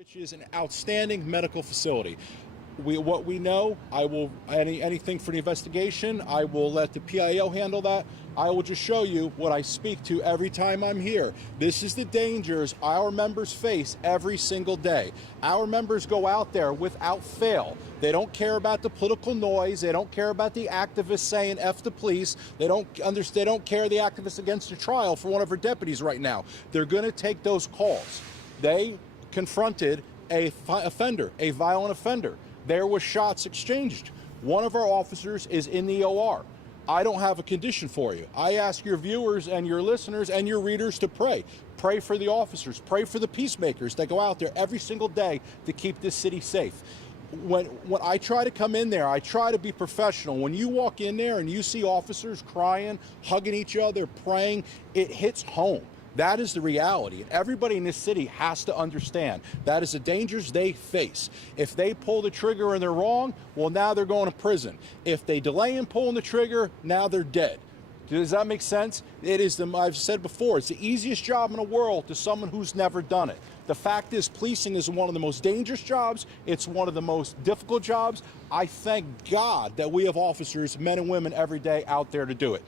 Which is an outstanding medical facility. What we know, I will anything for the investigation, I will let the PIO handle that. I will just show you what I speak to every time I'm here. This is the dangers our members face every single day. Our members go out there without fail. They don't care about the political noise. They don't care about the activists saying F the police. They don't care the activists against a trial for one of our deputies right now. They're going to take those calls. They confronted a violent offender. There was shots exchanged. One of our officers is in the OR. I don't have a condition for you. I ask your viewers and your listeners and your readers to pray. Pray for the officers. Pray for the peacemakers that go out there every single day to keep this city safe. When I try to come in there, I try to be professional. When you walk in there and you see officers crying, hugging each other, praying, it hits home. That is the reality. And everybody in this city has to understand that is the dangers they face. If they pull the trigger and they're wrong, well, now they're going to prison. If they delay in pulling the trigger, now they're dead. Does that make sense? It is I've said before, it's the easiest job in the world to someone who's never done it. The fact is, policing is one of the most dangerous jobs. It's one of the most difficult jobs. I thank God that we have officers, men and women, every day out there to do it.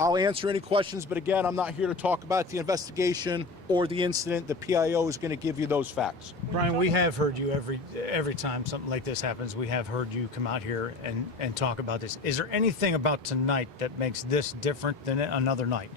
I'll answer any questions, but again, I'm not here to talk about the investigation or the incident. The PIO is going to give you those facts. Brian, we have heard you every time something like this happens. We have heard you come out here and talk about this. Is there anything about tonight that makes this different than another night?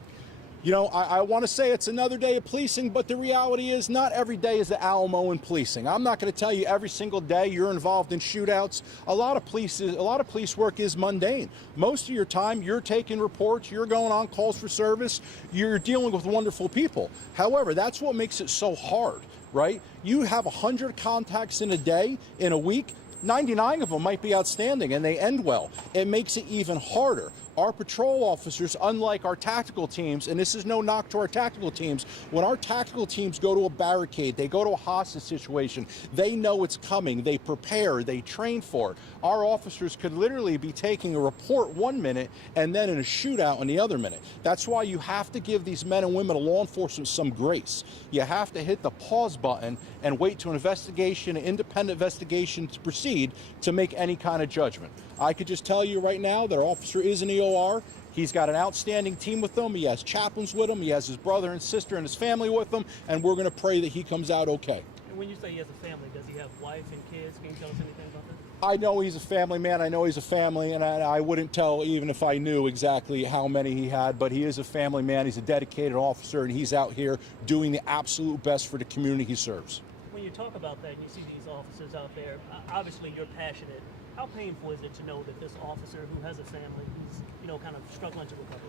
You know, I want to say it's another day of policing, but the reality is not every day is the Alamo in policing. I'm not going to tell you every single day you're involved in shootouts. A lot of police work is mundane. Most of your time you're taking reports, you're going on calls for service, you're dealing with wonderful people. However, that's what makes it so hard, right? You have 100 contacts in a day, in a week. 99 of them might be outstanding and they end well. It makes it even harder. Our patrol officers, unlike our tactical teams, and this is no knock to our tactical teams, when our tactical teams go to a barricade, they go to a hostage situation, they know it's coming, they prepare, they train for it. Our officers could literally be taking a report 1 minute and then in a shootout in the other minute. That's why you have to give these men and women of law enforcement some grace. You have to hit the pause button and wait to an investigation, an independent investigation to proceed to make any kind of judgment. I could just tell you right now that our officer is in the OR. He's got an outstanding team with him. He has chaplains with him. He has his brother and sister and his family with him, and we're going to pray that he comes out okay. And when you say he has a family, does he have wife and kids? Can you tell us anything about this? I know he's a family man. I know he's a family, and I wouldn't tell even if I knew exactly how many he had, but he is a family man. He's a dedicated officer, and he's out here doing the absolute best for the community he serves. When you talk about that and you see these officers out there, obviously you're passionate. How painful is it to know that this officer who has a family, who's, kind of struggling to recover?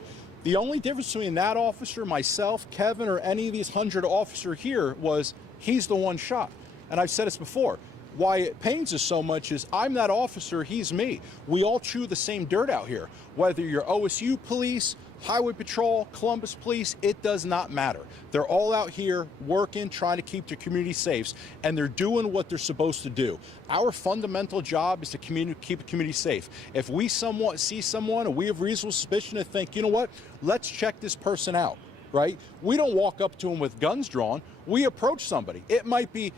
The only difference between that officer, myself, Kevin, or any of these 100 officers here was he's the one shot. And I've said this before. Why it pains us so much is I'm that officer, he's me. We all chew the same dirt out here. Whether you're OSU police, Highway Patrol, Columbus Police, it does not matter. They're all out here working, trying to keep their community safe, and they're doing what they're supposed to do. Our fundamental job is to keep the community safe. If we see someone and we have reasonable suspicion to think, you know what, let's check this person out, right? We don't walk up to them with guns drawn. We approach somebody. It might be,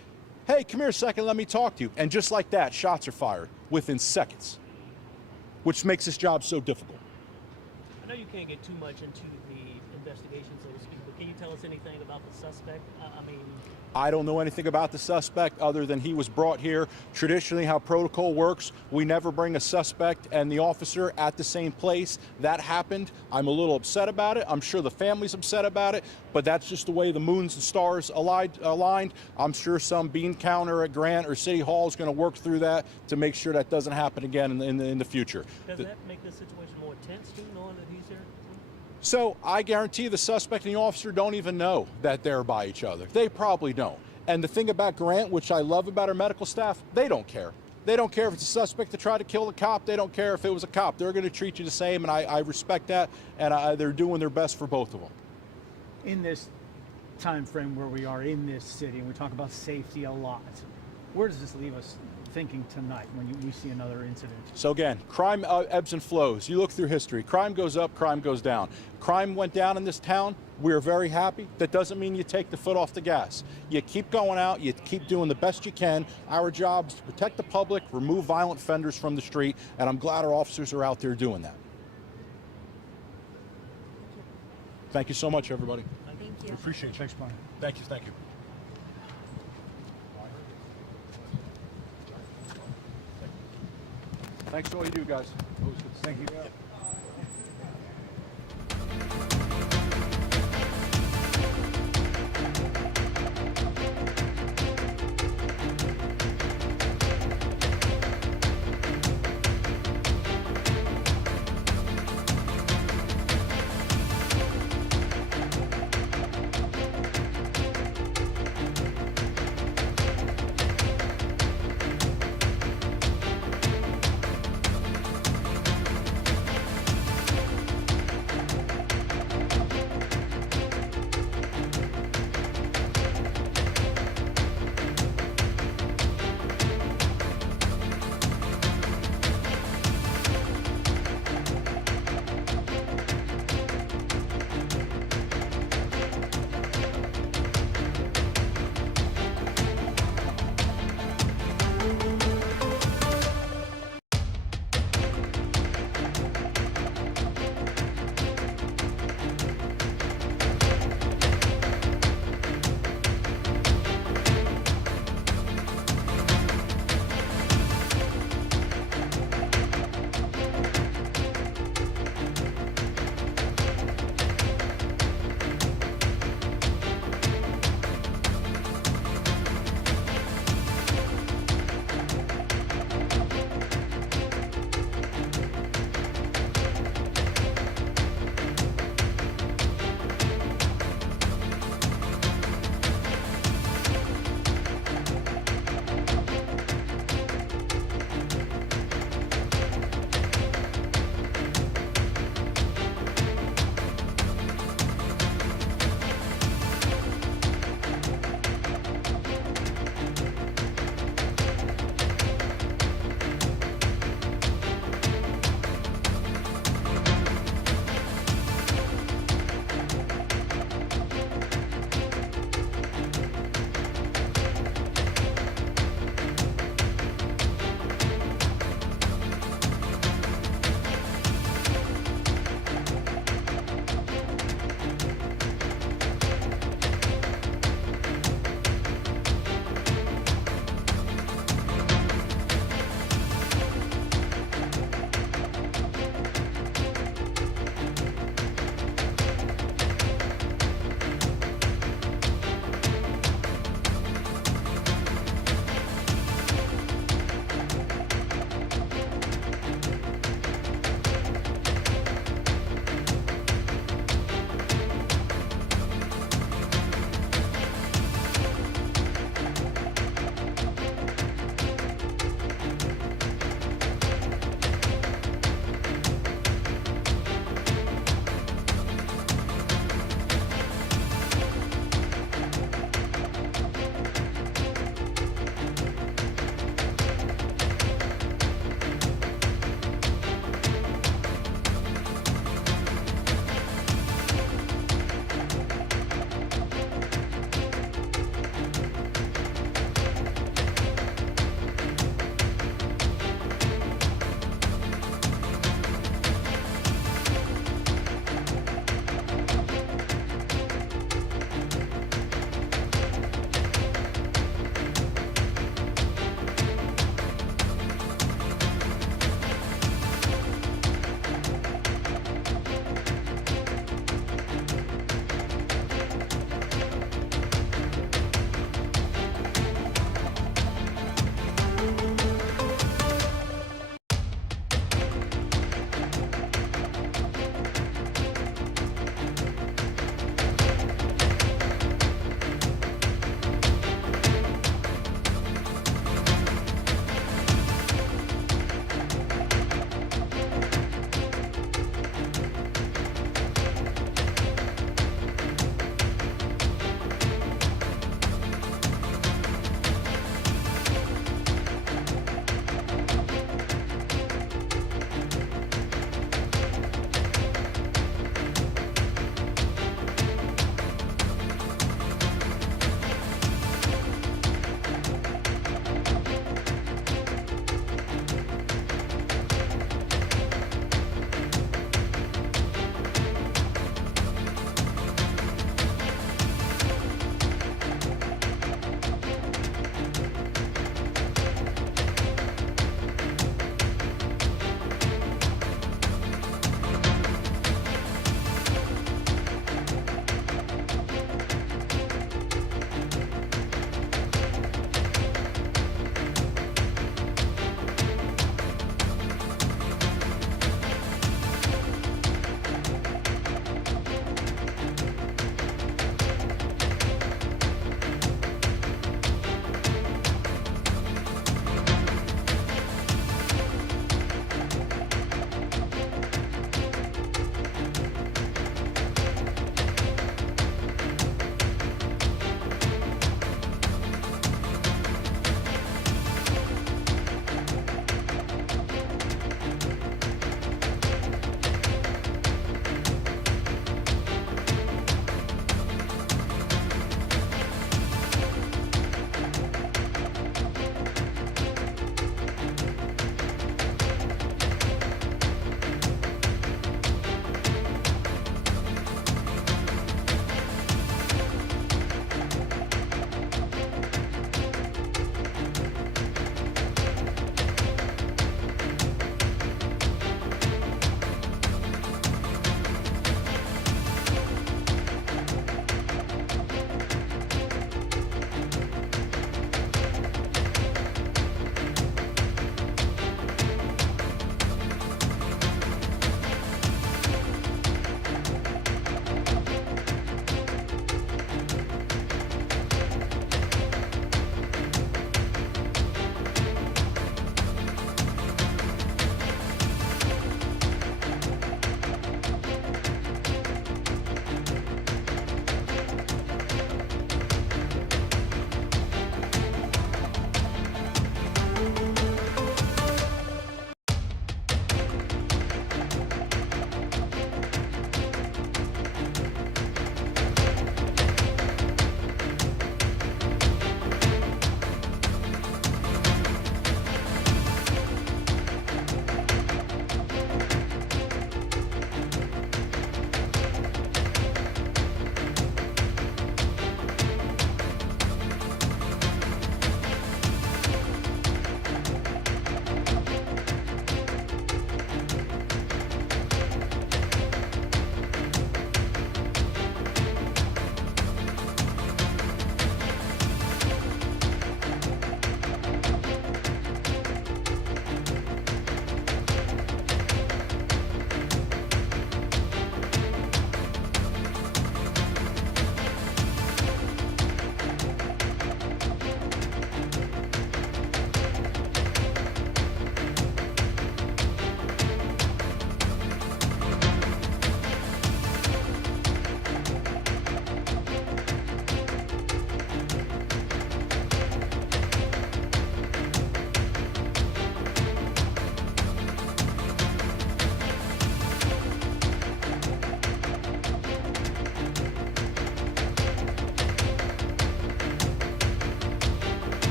hey, come here a second, let me talk to you. And just like that, shots are fired within seconds, which makes this job so difficult. I know you can't get too much into the investigation, so to speak, but can you tell us anything about the suspect? I don't know anything about the suspect other than he was brought here. Traditionally, how protocol works, we never bring a suspect and the officer at the same place. That happened. I'm a little upset about it. I'm sure the family's upset about it, but that's just the way the moons and stars aligned. I'm sure some bean counter at Grant or City Hall is going to work through that to make sure that doesn't happen again in the future. Does that make this situation more tense, too, knowing that he's here? So I guarantee the suspect and the officer don't even know that they're by each other. They probably don't. And the thing about Grant, which I love about our medical staff, they don't care. They don't care if it's a suspect to try to kill the cop. They don't care if it was a cop. They're going to treat you the same, and I respect that, and they're doing their best for both of them. In this time frame where we are in this city, and we talk about safety a lot, where does this leave us thinking tonight when we see another incident? So again, crime ebbs and flows. You look through history. Crime goes up, crime goes down. Crime went down in this town We're very happy. That doesn't mean you take the foot off the gas. You keep going out, you keep doing the best you can. Our job is to protect the public, remove violent offenders from the street, and I'm glad our officers are out there doing that. Thank you so much, everybody. Thank We you. appreciate you. Thanks, Brian. Thank you, thank you. Thanks for all you do, guys. Always good to see Thank you.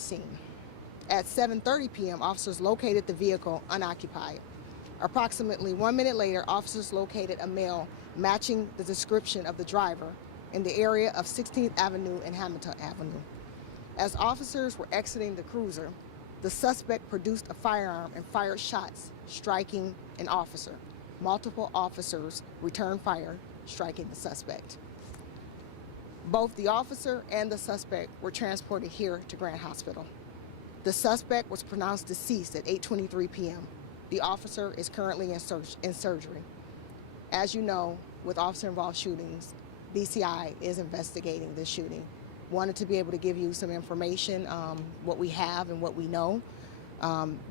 the scene. At 7:30 p.m., officers located the vehicle unoccupied. Approximately 1 minute later, officers located a male matching the description of the driver in the area of 16th Avenue and Hamilton Avenue. As officers were exiting the cruiser, the suspect produced a firearm and fired shots, striking an officer. Multiple officers returned fire, striking the suspect. Both the officer and the suspect were transported here to Grant Hospital. The suspect was pronounced deceased at 8:23 p.m. The officer is currently in surgery. As you know, with officer-involved shootings, BCI is investigating this shooting. Wanted to be able to give you some information, what we have and what we know.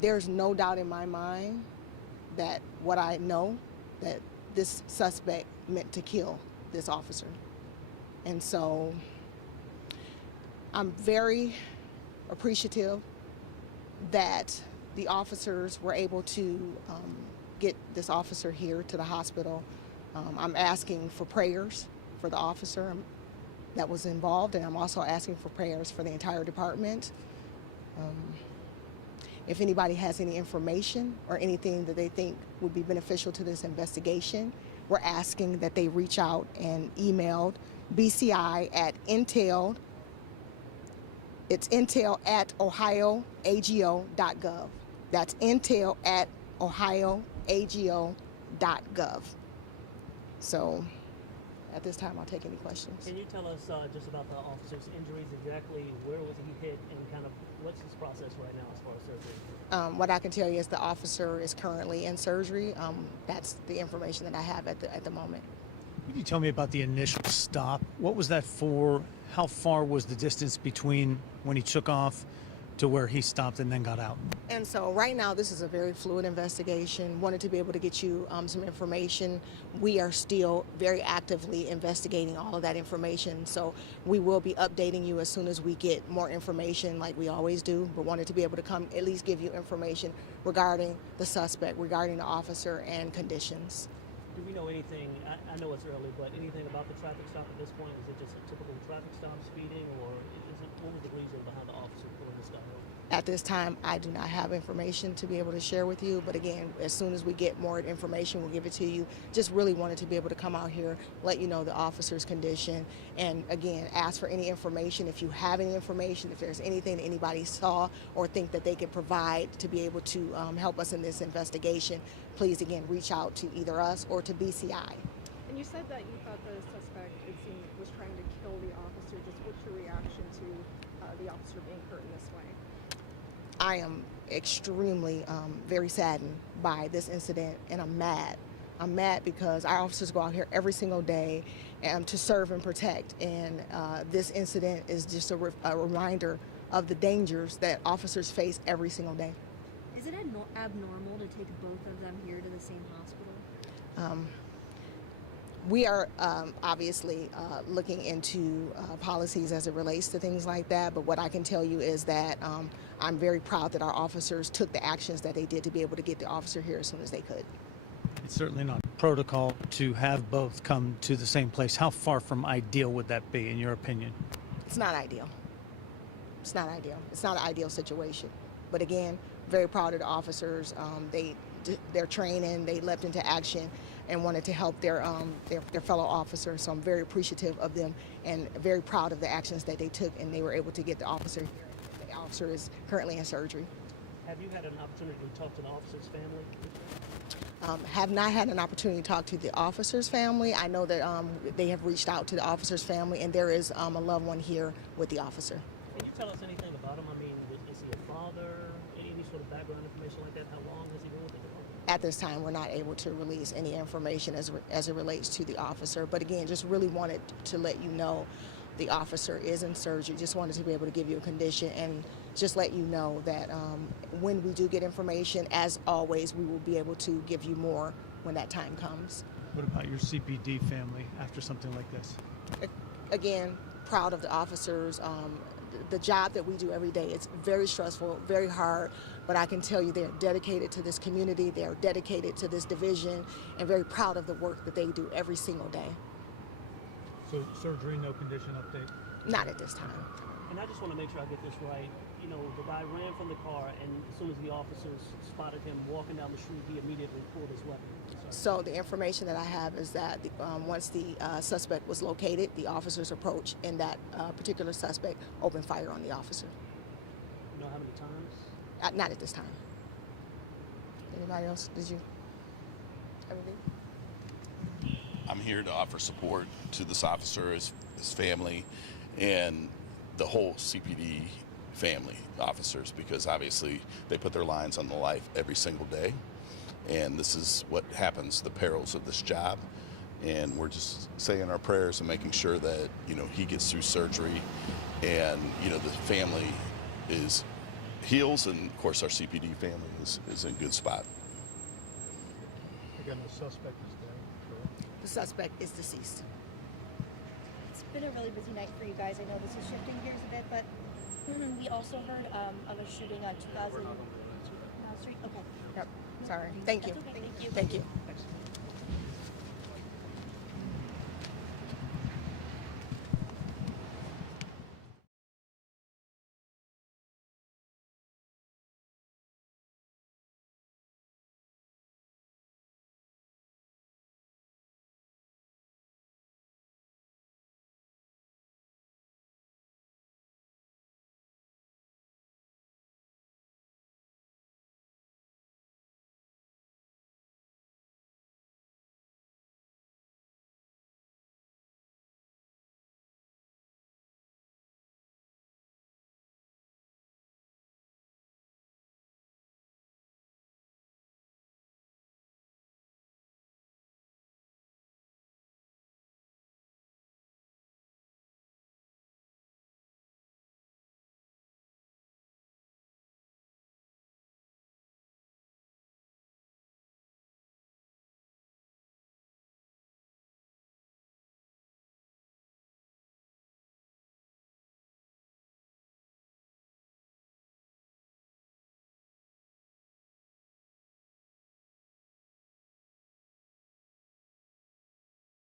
There's no doubt in my mind that what I know, that this suspect meant to kill this officer. And so I'm very appreciative that the officers were able to get this officer here to the hospital. I'm asking for prayers for the officer that was involved, and I'm also asking for prayers for the entire department. If anybody has any information or anything that they think would be beneficial to this investigation, we're asking that they reach out and email BCI at Intel. It's intel@ohioago.gov. That's intel@ohioago.gov. So at this time, I'll take any questions. Can you tell us just about the officer's injuries, exactly where was he hit, and kind of what's his process right now as far as surgery? What I can tell you is the officer is currently in surgery. That's the information that I have at the moment. Can you tell me about the initial stop? What was that for? How far was the distance between when he took off to where he stopped and then got out? And so right now, this is a very fluid investigation. Wanted to be able to get you some information. We are still very actively investigating all of that information. So we will be updating you as soon as we get more information, like we always do, but wanted to be able to come at least give you information regarding the suspect, regarding the officer and conditions. Do we know anything, I know it's early, but anything about the traffic stop at this point? Is it just a typical traffic stop, speeding, or what was the reason behind the officer pulling this guy over? At this time, I do not have information to be able to share with you, but again, as soon as we get more information, we'll give it to you. Just really wanted to be able to come out here, let you know the officer's condition, and again, ask for any information. If you have any information, if there's anything that anybody saw or think that they could provide to be able to help us in this investigation, please again, reach out to either us or to BCI. And you said that you thought the suspect, it seemed, was trying to kill the officer. Just what's your reaction to the officer being hurt in this way? I am extremely very saddened by this incident, and I'm mad. I'm mad because our officers go out here every single day to serve and protect, and this incident is just a reminder of the dangers that officers face every single day. Is it abnormal to take both of them here to the same hospital? We are obviously looking into policies as it relates to things like that, but what I can tell you is that I'm very proud that our officers took the actions that they did to be able to get the officer here as soon as they could. It's certainly not protocol to have both come to the same place. How far from ideal would that be, in your opinion? It's not ideal. It's not ideal. It's not an ideal situation. But again, very proud of the officers. Their training, they leapt into action and wanted to help their fellow officers. So I'm very appreciative of them and very proud of the actions that they took, and they were able to get the officer here. The officer is currently in surgery. Have you had an opportunity to talk to the officer's family? Have not had an opportunity to talk to the officer's family. I know that they have reached out to the officer's family, and there is a loved one here with the officer. Can you tell us anything about him? I mean, is he a father? Any sort of background information like that? How long has he been with the department? At this time, we're not able to release any information as it relates to the officer. But again, just really wanted to let you know the officer is in surgery. Just wanted to be able to give you a condition and just let you know that when we do get information, as always, we will be able to give you more when that time comes. What about your CPD family after something like this? Again, proud of the officers. The job that we do every day, it's very stressful, very hard, but I can tell you they're dedicated to this community, they're dedicated to this division, and very proud of the work that they do every single day. So surgery, no condition update? Not at this time. And I just want to make sure I get this right. you know, the guy ran from the car, and as soon as the officers spotted him walking down the street, he immediately pulled his weapon. So the information that I have is that once the suspect was located, the officers approached, and that particular suspect opened fire on the officer. You know how many times? Not at this time. Anybody else? Did you have anything? I'm here to offer support to this officer, his family, and the whole CPD family officers, because obviously they put their lives on the line every single day, and this is what happens, the perils of this job, and we're just saying our prayers and making sure that, you know, he gets through surgery and, you know, the family heals, and of course our CPD family is in a good spot. Again, the suspect is dead, correct? The suspect is deceased. It's been a really busy night for you guys. I know this is shifting gears a bit, but we also heard of a shooting on 2000 Street. Okay. Yep. Sorry. Thank you. That's okay. Thank you. Thank you.